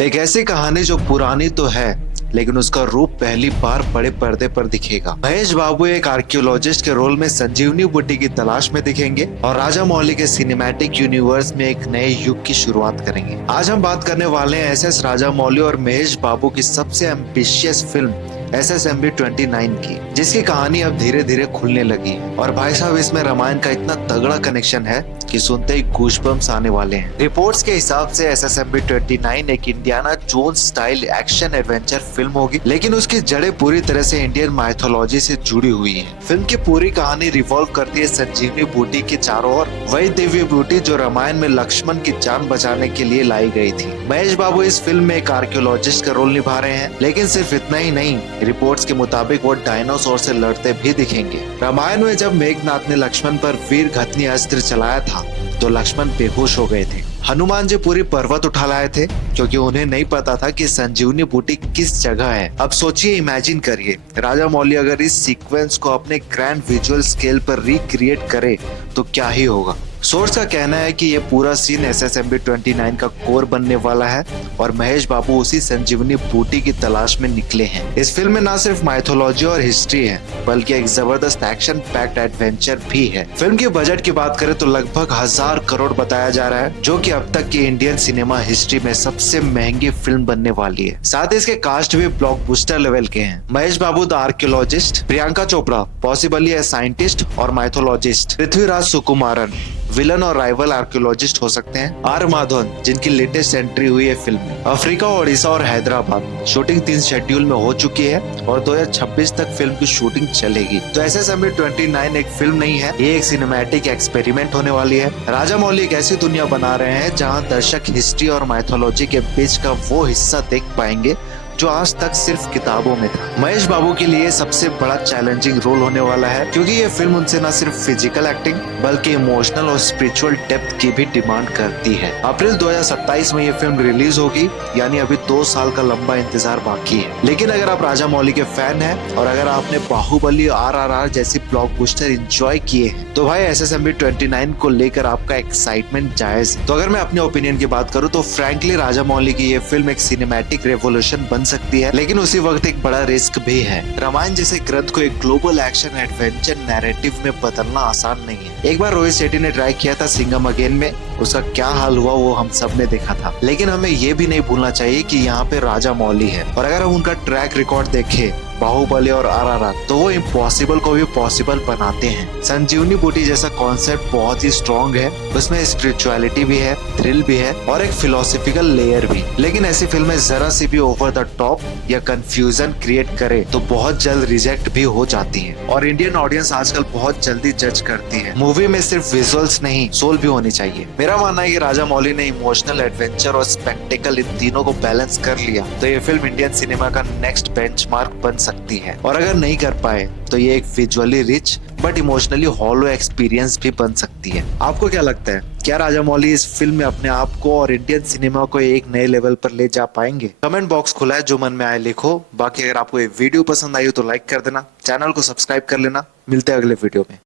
एक ऐसी कहानी जो पुरानी तो है लेकिन उसका रूप पहली बार बड़े पर्दे पर दिखेगा। महेश बाबू एक आर्कियोलॉजिस्ट के रोल में संजीवनी बूटी की तलाश में दिखेंगे और राजा मौली के सिनेमैटिक यूनिवर्स में एक नए युग की शुरुआत करेंगे। आज हम बात करने वाले हैं एसएस राजा मौली और महेश बाबू की सबसे एम्बिशियस फिल्म SSMB 29 की, जिसकी कहानी अब धीरे धीरे खुलने लगी है। और भाई साहब, इसमें रामायण का इतना तगड़ा कनेक्शन है कि सुनते ही गूज़बम्स आने वाले हैं। रिपोर्ट्स के हिसाब से SSMB 29 एक Indiana Jones style action adventure film होगी, लेकिन उसकी जड़ें पूरी तरह से इंडियन माइथोलॉजी से जुड़ी हुई है। फिल्म की पूरी कहानी रिवॉल्व करती है संजीवनी बूटी के चारों ओर, वही दिव्य बूटी जो रामायण में लक्ष्मण की जान बचाने के लिए लाई गई थी। महेश बाबू इस फिल्म में एक आर्कियोलॉजिस्ट का रोल निभा रहे हैं, लेकिन सिर्फ इतना ही नहीं, रिपोर्ट्स के मुताबिक वो डायनासोर से लड़ते भी दिखेंगे। रामायण में जब मेघनाथ ने लक्ष्मण पर वीर घतनी अस्त्र चलाया था तो लक्ष्मण बेहोश हो गए थे। हनुमान जी पूरी पर्वत उठा लाए थे क्योंकि उन्हें नहीं पता था कि संजीवनी बूटी किस जगह है। अब सोचिए, इमेजिन करिए, राजा मौली अगर इस सीक्वेंस को अपने ग्रैंड विजुअल स्केल पर रिक्रिएट करे तो क्या ही होगा। सोर्स का कहना है कि ये पूरा सीन SSMB 29 का कोर बनने वाला है और महेश बाबू उसी संजीवनी बूटी की तलाश में निकले हैं। इस फिल्म में न सिर्फ माइथोलॉजी और हिस्ट्री है, बल्कि एक जबरदस्त एक्शन पैक्ड एडवेंचर भी है। फिल्म के बजट की बात करें तो लगभग 1000 करोड़ बताया जा रहा है, जो कि अब तक की इंडियन सिनेमा हिस्ट्री में सबसे महंगी फिल्म बनने वाली है। साथ ही इसके कास्ट भी ब्लॉकबस्टर लेवल के हैं। Mahesh Babu the archaeologist, Priyanka Chopra possibly a scientist और माइथोलॉजिस्ट, पृथ्वीराज सुकुमारन विलन और राइवल आर्कियोलॉजिस्ट हो सकते हैं, आर माधवन जिनकी लेटेस्ट एंट्री हुई है फिल्म में। अफ्रीका, ओडिशा और हैदराबाद शूटिंग 3 शेड्यूल में हो चुकी है और 2026 तक फिल्म की शूटिंग चलेगी। तो SSMB 29 एक फिल्म नहीं है, ये एक सिनेमैटिक एक्सपेरिमेंट होने वाली है। राजा मौली एक ऐसी दुनिया बना रहे हैं जहाँ दर्शक हिस्ट्री और माइथोलॉजी के बीच का वो हिस्सा देख पाएंगे जो आज तक सिर्फ किताबों में था। महेश बाबू के लिए सबसे बड़ा चैलेंजिंग रोल होने वाला है, क्योंकि ये फिल्म उनसे न सिर्फ फिजिकल एक्टिंग बल्कि इमोशनल और स्पिरिचुअल डेप्थ की भी डिमांड करती है। अप्रैल 2027 में ये फिल्म रिलीज होगी, यानी अभी 2 साल का लंबा इंतजार बाकी है। लेकिन अगर आप राजा मौली के फैन हैं और अगर आपने बाहुबली RRR जैसी ब्लॉकबस्टर एंजॉय किए हैं तो भाई SSMB 29 को लेकर आपका एक्साइटमेंट जायज है। तो अगर मैं अपने ओपिनियन की बात करूँ तो फ्रैंकली राजा मौली की ये फिल्म एक सिनेमैटिक रेवोल्यूशन बन सकती है, लेकिन उसी वक्त एक बड़ा रिस्क भी है। रामायण जैसे ग्रंथ को एक ग्लोबल एक्शन एडवेंचर नैरेटिव में बदलना आसान नहीं है। एक बार रोहित शेट्टी ने ट्राई किया था सिंघम अगेन में, उसका क्या हाल हुआ वो हम सब ने देखा था। लेकिन हमें ये भी नहीं भूलना चाहिए कि यहाँ पे राजा मौली है, और अगर हम उनका ट्रैक रिकॉर्ड देखें बाहुबली और RRR, तो वो इम्पॉसिबल को भी पॉसिबल बनाते हैं। संजीवनी बूटी जैसा कॉन्सेप्ट बहुत ही स्ट्रॉन्ग है, उसमें स्पिरिचुअलिटी भी है, थ्रिल भी है और एक फिलोसफिकल लेयर भी। लेकिन ऐसी फिल्में जरा सी भी ओवर द टॉप या कंफ्यूजन क्रिएट करे तो बहुत जल्द रिजेक्ट भी हो जाती है, और इंडियन ऑडियंस आजकल बहुत जल्दी जज करती है। मूवी में सिर्फ विजुअल्स नहीं, सोल भी होनी चाहिए। मेरा मानना है कि राजा मौली ने इमोशनल, एडवेंचर और स्पेक्टेकल इन तीनों को बैलेंस कर लिया तो ये फिल्म इंडियन सिनेमा का नेक्स्ट बेंचमार्क बन सकती है। और अगर नहीं कर पाए तो ये एक visually rich but emotionally hollow experience भी बन सकती है। आपको क्या लगता है, क्या राजा मौली इस फिल्म में अपने आप को और इंडियन सिनेमा को एक नए लेवल पर ले जा पाएंगे? कमेंट बॉक्स खुला है, जो मन में आए लिखो। बाकी अगर आपको ये वीडियो पसंद आई हो तो लाइक कर देना, चैनल को सब्सक्राइब कर लेना। मिलते हैं अगले वीडियो में।